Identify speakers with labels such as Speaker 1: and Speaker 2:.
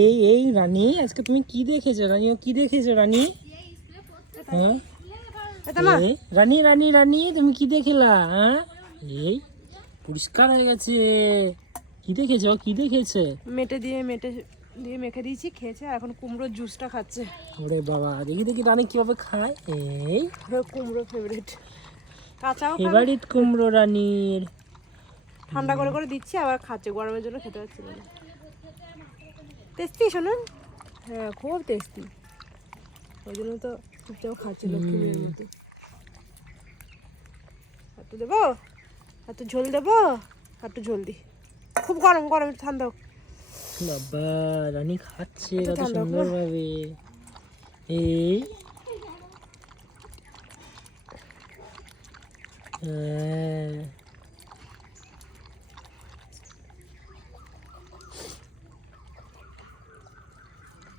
Speaker 1: এই এই রানী আজকে তুমি কি দেখেছ রানী? ও কি দেখেছ রানী? হ্যাঁ? রানী রানী রানী তুমি কি দেখলা? হ্যাঁ? এই পরিষ্কার হয়ে গেছে। কি দেখেছ? কি দেখেছে?
Speaker 2: মেটে দিয়ে মেটে দিয়ে মেখে দিয়েছি খেয়েছে আর এখন কুমড়োর জুসটা খাচ্ছে।
Speaker 1: ওরে বাবা দেখি দেখি রানী কীভাবে খায়। এই।
Speaker 2: কুমড়ো ফেভারিট কাঁচাও
Speaker 1: ফেভারিট কুমড়ো রানীর।
Speaker 2: ঠান্ডা করে করে দিচ্ছি আবার খাচ্ছে গরমের জন্য খেতে পারছিল না। টেস্টি শোনো। হ্যাঁ খুব টেস্টি। ওই জন্য তো চুপচাপ খাচ্ছে লক্ষ্মীর মতো। একটু দেবো? একটু ঝোল দেবো? একটু ঝোল দি। খুব গরম গরম একটু ঠান্ডা হোক।
Speaker 1: বাবা রানী খাচ্ছে কত
Speaker 2: ঠান্ডা
Speaker 1: সুন্দর ভাবে এই। হ্যাঁ।